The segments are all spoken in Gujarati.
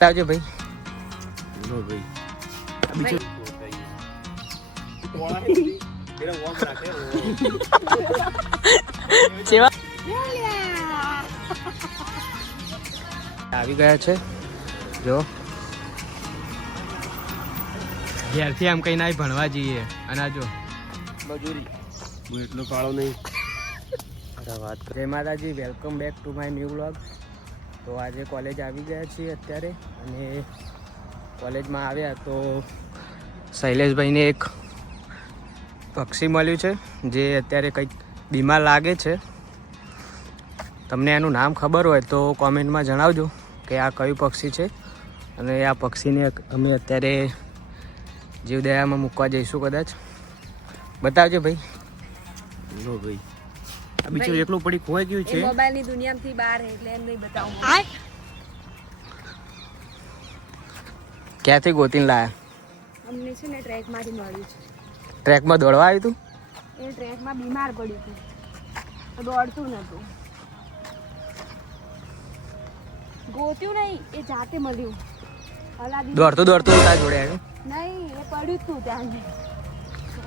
આવજો ભાઈ નો ભાઈ બીજું સેવા આવી ગયા છે જો ઘેરથી આમ કઈ ના ભણવા જઈએ અને આ જો મજૂરી હું એટલો કાળો નહીં અરે વાત જય માતાજી welcome back to my new blog તો આજે કોલેજ આવી ગયા છીએ અત્યારે અને કોલેજમાં આવ્યા તો શૈલેષભાઈને એક પક્ષી મળ્યું છે, જે અત્યારે કંઈક બીમાર લાગે છે. તમને એનું નામ ખબર હોય તો કોમેન્ટમાં જણાવજો કે આ કયું પક્ષી છે અને આ પક્ષીને અમે અત્યારે જીવદયામાં મૂકવા જઈશું કદાચ. બતાવજો ભાઈ. નો ભાઈ. આ બીજું એકલું પડી ખોવાઈ ગયું છે. મોબાઈલની દુનિયામાંથી બહાર એટલે એમ નહીં બતાવું. ક્યાંથી ગોતીને લાયા? અમને છે ને ટ્રેકમાંથી મળ્યું છે. ટ્રેકમાં દોડવા આવ્યું તું? એ ટ્રેકમાં બીમાર પડ્યું હતું. તો દોડતું નતું ગોત્યું નહીં એ જાતે મળ્યું. દોડતું દોડતું તારા જોડે આવ્યું? નહીં એ પડ્યું તું ત્યાં.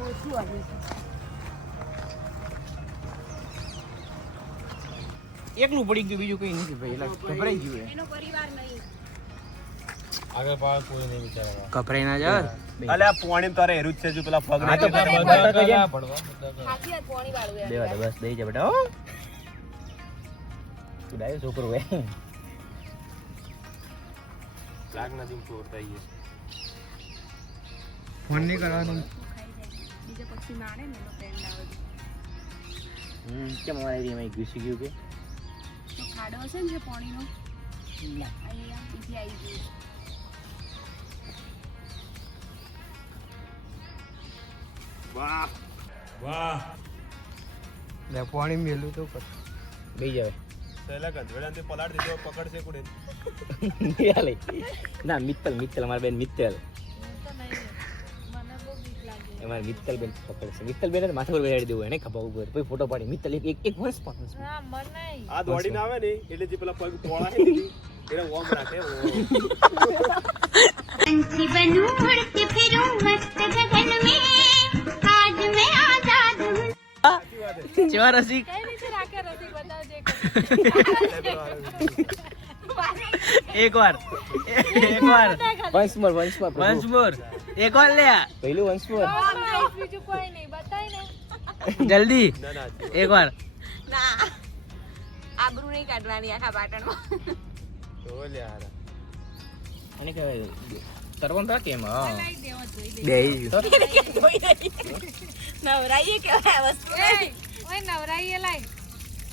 ઓછું આવ્યું એકલું પડી ગયું બીજું કઈ નથી ભાઈ. એટલે ગભરાઈ ગયું. એનો પરિવાર નહીં. કપરાઈ ના જાવ. અલે આ પોણી તારે હેરું જ છે જો પેલા પગ આ તો નહીં બધા તો છે. સાચી પોણી વાળું દેવા દે બસ દઈ જા બેટા હો. તું ડાયો છોકરો હે. લાગ નથી ચોરતા ઈ. ફોન નહીં કરવાનો. બીજા પક્ષી મારે ને એનો friend આવે છે. હમ કેમ અમારે એરિયામાં એક ઘૂસી ગયું કે? ખાડો હશે ને જે પાણીનો? અહીંયા અહીંથી આવી ગયું. વાહ. લે પાણી મેલું તો કર. ગઈ જાવે પહેલા ગધેડાને પલાડ દીધો પકડશે કુડે. ના મિત્તલ મિત્તલ અમારા બેન મિત્તલ. એમાં મિત્તલબેન પકડ છે. મિત્તલબેન ને માથા પર બેસાડી દેવું એને ખબર ઉપર પછી ફોટો પાડી. મિત્તલ એક એક વર્ષ પણ હા મને આ દોડીને આવે ને એટલે જે પેલા પગ પોળા છે એને વોર્મ રાખે. પંછી બનું ઉડતી ફિરું મસ્ત ગગન મે. આજ મે આઝાદ હું. જેવા રસિક કઈ રીતે રાખે રસિક બતાવજે એકવાર એકવાર વંશ મોર વંશ મોર વંશ મોર એક વાર લે. આ. પહેલું વંશ નહીં બતાય ના ના એક વાર. ના. આબરૂ નહીં કાઢવાની આખા પાટણમાં. જો લે હારા. અને કહેવાય તરવન તા કેમ હા. બે તો નવરાઈએ કેવાય વસ્તુ નહીં.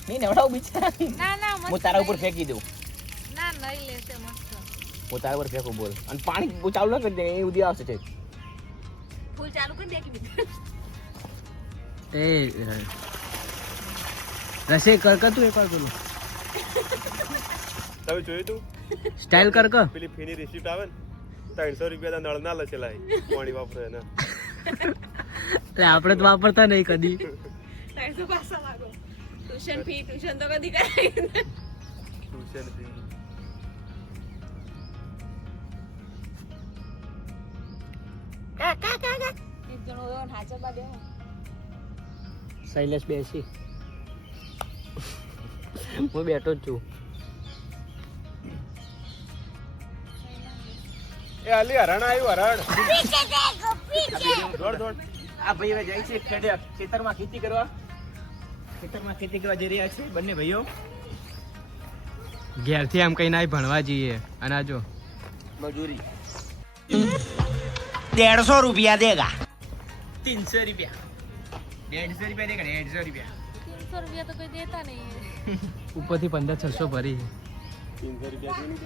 નહીં નવડાવું બિચારા હું તારા ઉપર ફેંકી દઉં. હું તારા પર ફેંકો બોલ. અને પાણી ચાલુ ના કરી દે એ ઉદી આવશે છે ફૂલ ચાલુ કરી દે કે એ રસે કર કર તું એક વાર પેલું. તમે જોયું તું? સ્ટાઇલ કર કર. પેલી ફીની રિસિપ્ટ આવે ને ત્રણસો રૂપિયા નળ ના લચેલાય પાણી વાપરે એના. આપણે તો વાપરતા નહીં કદી. ટ્યુશન ફી ટ્યુશન તો કદી કરાય ટ્યુશન ફી એક જણો એવો ને બેહો. શૈલેષ બેસી. હું બેઠો જ છું. એ અલી હરણ આવ્યું હરણ. દોડ દોડ. આ ભાઈ હવે જાય છે ખેડે ખેતરમાં ખેતી કરવા. ખેતરમાં ખેતી કરવા જઈ રહ્યા છે બંને ભાઈઓ. ઘેરથી આમ કઈ ના ભણવા જઈએ. અને આ જો મજૂરી डेढ़ सौ रुपया देगा તીનસો રૂપિયા દેડસો રૂપિયા દેખા દેડસો રૂપિયા ઉપરથી પંદર છસો ભરી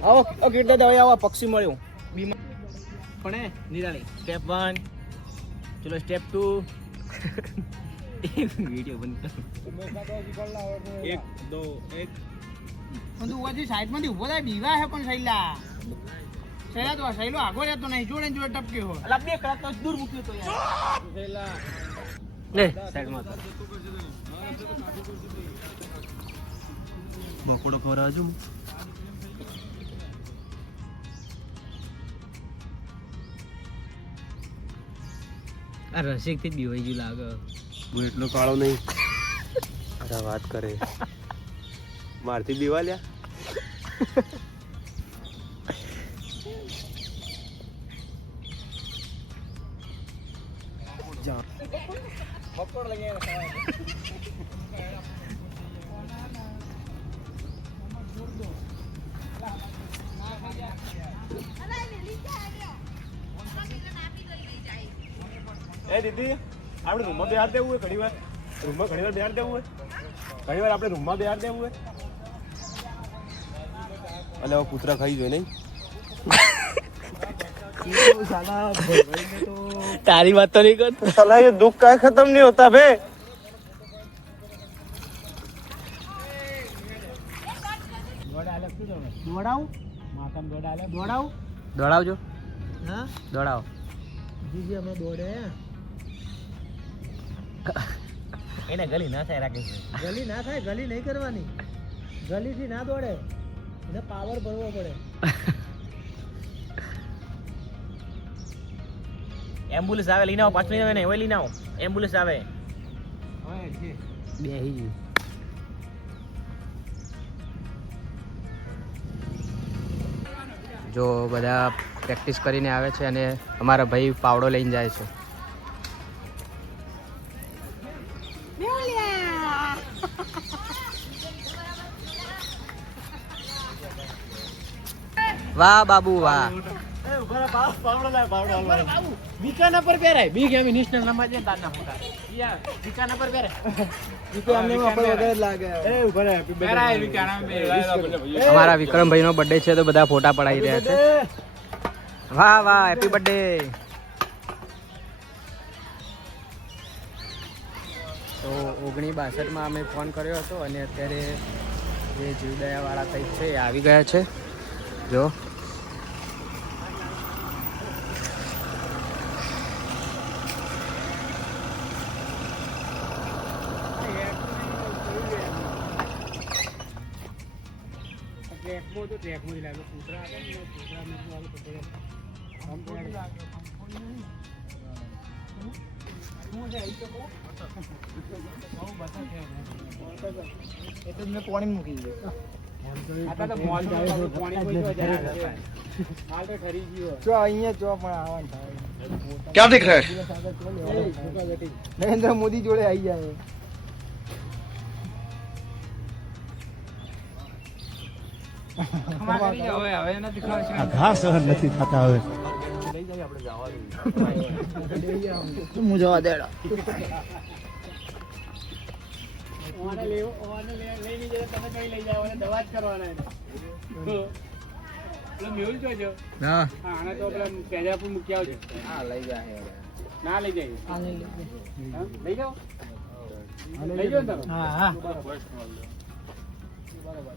આવો ઓ કીધા દવા આવા પક્ષી મળ્યું બીમા પણ હે નિરાળી સ્ટેપ વન ચલો સ્ટેપ ટુ વિડીયો બંધ કરો એક દો એક પણ તું હજી સાઈડમાંથી ઊભો થાય બીવા હે પણ સૈલા બકોડો ખવરા હજુ આ રસિકથી બીવાઈ ગયું લાગે. હું એટલો કાળો નહીં. વાત કરે. મારથી દિવાલ્યા એ દીદી આપણે રૂમમાં બિહાર દેવું હોય ઘણી વાર? રૂમમાં ઘણી વાર બિહાર દેવું હોય? ઘણી વાર આપણે રૂમમાં બિહાર દેવું હોય? અને હવે કૂતરા ખાઈ જોઈએ નહીં? તારી વાત તો નહીં કરતો साला ये दुख का खत्म नहीं होता बे દોડાવું માતાને દોડાલે દોડાવું દોડાવજો હા દોડાવો જીજી અમે દોડે એને ગલી ના થાય રાખે ગલી ના થાય ગલી નહીં કરવાની ગલીથી ના દોડે એને પાવર ભરવો પડે એમ્બ્યુલન્સ આવે લઈને આવો પાછળ આવે ને હવે લઈને આવો. એમ્બ્યુલન્સ આવે. બેહી જો બધા પ્રેક્ટિસ કરીને આવે છે અને અમારા ભાઈ પાવડો લઈને જાય છે. વાહ બાબુ વાહ. બીકાના પર પહેરાય. બીક એમ નેશનલ નંબર છે તારના મોટા. યા બીકાના પર પહેરાય. લાગે. પહેરાય બીકાના અમારા વિક્રમભાઈ નો બર્થડે છે તો બધા ફોટા પડાવી રહ્યા છે. વાહ વાહ હેપી બર્થડે તો ઓગણી બાસઠમાં અમે ફોન કર્યો હતો અને અત્યારે જે જીવદયાવાળા કંઈક છે એ આવી ગયા છે. જો. ટ્રેકમાં તો ટ્રેકમાં જ કૂતરા આવે ને કૂતરા મેં આવે તો પાણી મૂકી દીધું. આ તો મોલ જાય. તો પેલા પેજાપુર મૂકી આવજો હા લઈ જાય. ના લઈ જાય લઈ જાઓ? લઈ જાઓ તમે? હા હા. બરાબર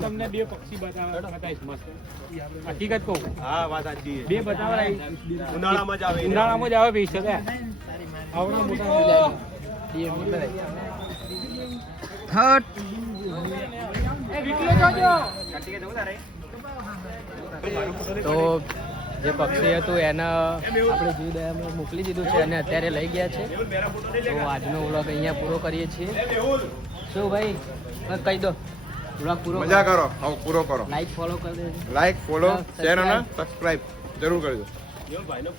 તમને બે પક્ષી બતાવીશ મસ્ત. હકીકત કહું. હા વાત સાચી બે બતાવરા ઉનાળામાં જ આવે. ઉનાળામાં જ આવે. બેસી શકે. મોટા જોજો તો જે પક્ષી હતું એને આપણે જીવદયામાં મોકલી દીધું છે અને અત્યારે લઈ ગયા છે. તો આજનો વ્લોગ અહીંયા પૂરો કરીએ છીએ. શું ભાઈ? કહી દો. વ્લોગ પૂરો મજા કરો. હા પૂરો કરો. લાઈક ફોલો કરી દેજો. લાઈક ફોલો શેર અને સબસ્ક્રાઇબ જરૂર કરજો.